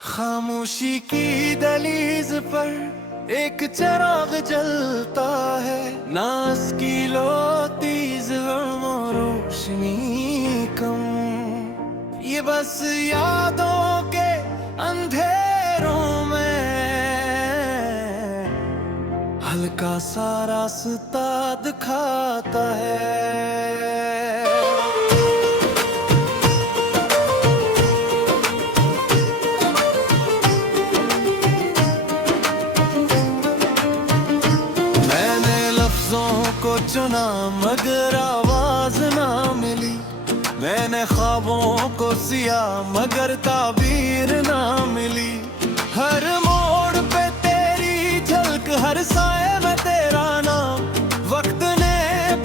खामोशी की दहलीज पर एक चिराग जलता है, नास की लो तेज रोशनी कम। ये बस यादों के अंधेरों में हल्का सा रास्ता दिखाता है। को चुना मगर आवाज ना मिली, मैंने ख्वाबों को सिया मगर ताबीर ना मिली। हर मोड़ पे तेरी झलक, हर साए में तेरा नाम। वक्त ने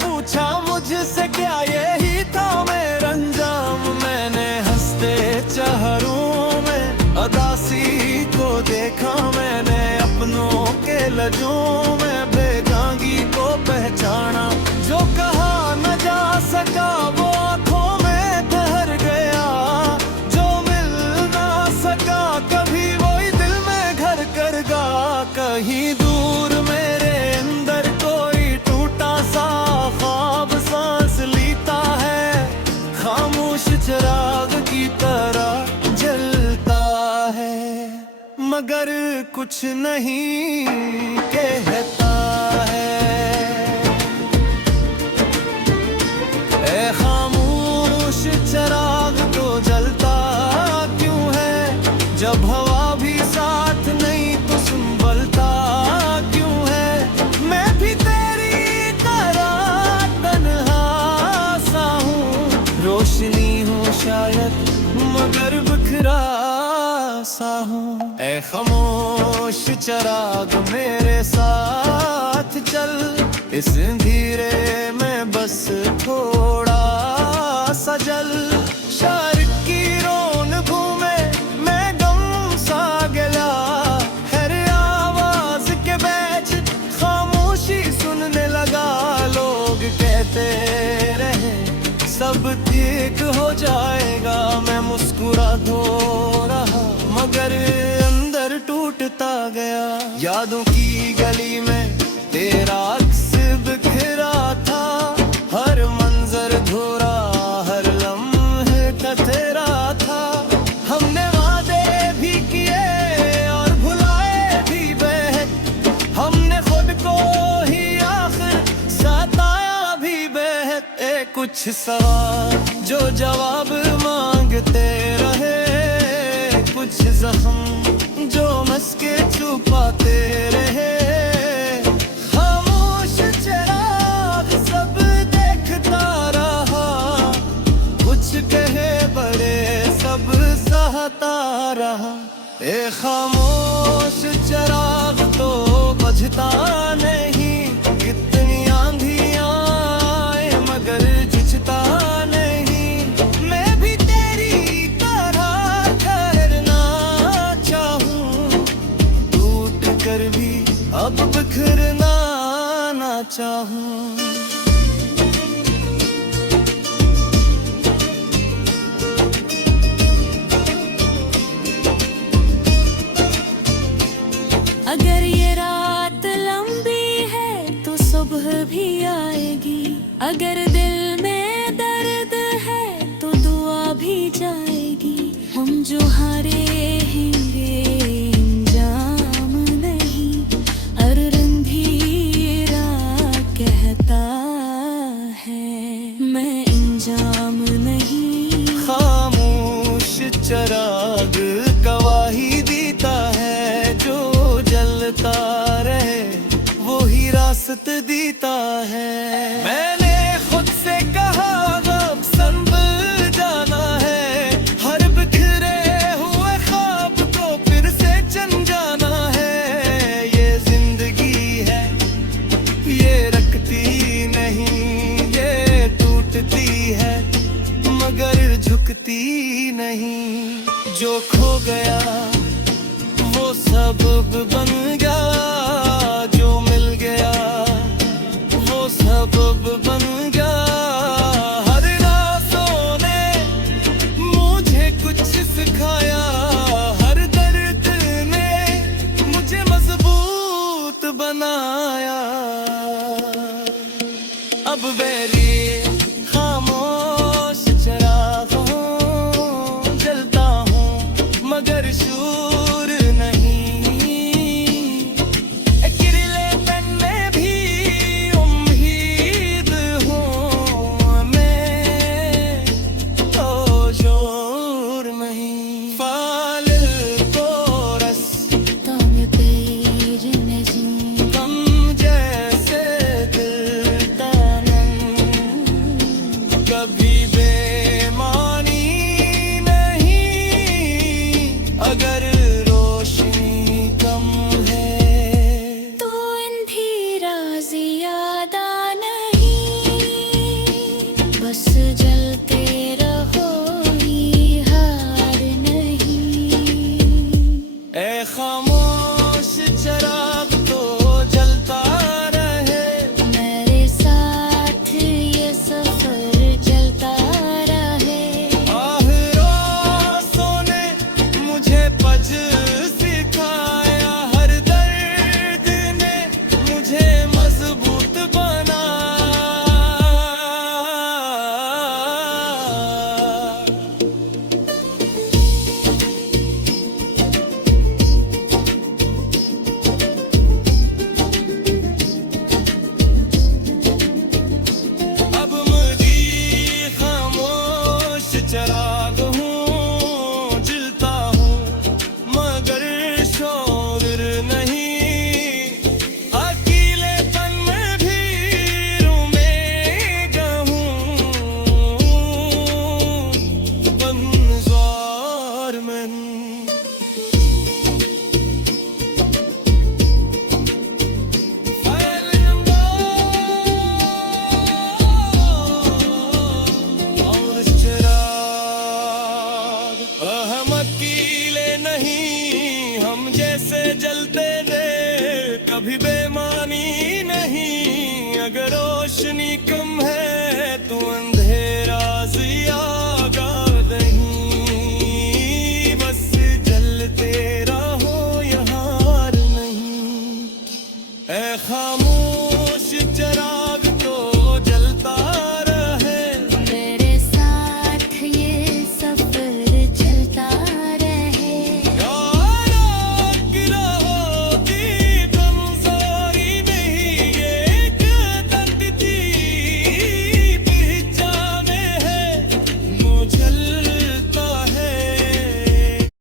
पूछा मुझसे क्या यही था मेरा अंजाम। मैंने हंसते चेहरों में अदासी को देखा, मैंने अपनों के लजों में बेगांगी को पहचाना। जो कहा न जा सका वो आंखों में ठहर गया, जो मिल ना सका कभी वही दिल में घर कर गा। कहीं दूर मेरे अंदर कोई टूटा सा ख्वाब सांस लेता है, खामोश चिराग की तरह जलता है मगर कुछ नहीं कहता है। ए खामोश चिराग तो जलता क्यों है, जब हवा भी साथ नहीं तो संभलता क्यों है। मैं भी तेरी तरह तन्हा सा हूँ, रोशनी हूँ शायद मगर बिखरा सा हूँ। ए खामोश चिराग मेरे साथ चल, इस अंधेरे में बस थोड़ा सा जल। शार की रोन घूमे मैं गम सा गला, हर आवाज के बैच खामोशी सुनने लगा। लोग कहते रहे सब ठीक हो जाएगा, मैं मुस्कुरा दो रहा मगर अंदर टूटता गया। यादों की गली में तेरा अक्स बिखरा था, हर मंजर धोरा हर लम्हे का तेरा था। हमने वादे भी किए और भुलाए भी बेहद, हमने खुद को ही आखिर सताया भी बेहद। कुछ सवाल जो जवाब मांगते रहे, कुछ जख्म जो मस्के छुपाते रहे। खामोश चिराग सब देखता रहा, कुछ कहे बड़े सब सहता रहा। ए खामोश चिराग तो बुझता नहीं, कितनी आंधियां आए मगर जुझता नहीं। मैं भी तेरी तरह ठहरना चाहूं, टूट कर भी अब बिखरना ना चाहूं। अगर ये रात लंबी है तो सुबह भी आएगी, अगर दिल में दर्द है तो दुआ भी जाएगी। हम जो हारे हैंगे इंजाम नहीं, और रंधीरा कहता है मैं इंजाम नहीं। खामोश चिराग गवाही देता है, जो जलता रहे वो ही रास्त देता है। मैंने खुद से कहा अब संभल जाना है, हर बिखरे हुए ख्वाब को फिर से चन जाना है। ये जिंदगी है ये रखती नहीं, ये टूटती है मगर झुकती नहीं। जो खो गया वो सबब बन गया, जो मिल गया वो सबब बन गया। हर रातों ने मुझे कुछ सिखाया, हर दर मगर शूर नहीं। किरले तन में भी उम्मीद हूँ मैं, तो शोर नहीं। फालिल कोरस तम पेर नहीं, कम जैसे दिल तनम, कभी बेमानी नहीं अगर रोशनी कम है। तो अंधेरा ज्यादा नहीं, बस जलते रहो ही हार नहीं। ए खामोश चराग तो जलता रहे, मेरे साथ ये सफर चलता रहे। आहिरों ने मुझे पज सिखाया, हर दर्द ने मुझे मजबूत बनाया। अब मुझे खामोश चराग हूँ, जलता हूँ मगर शोर नहीं। अकेलेपन में भीड़ में गहूँ, बंज़ार में और चिराग हम अकेले नहीं, हम जैसे जलते रहे कभी बेमा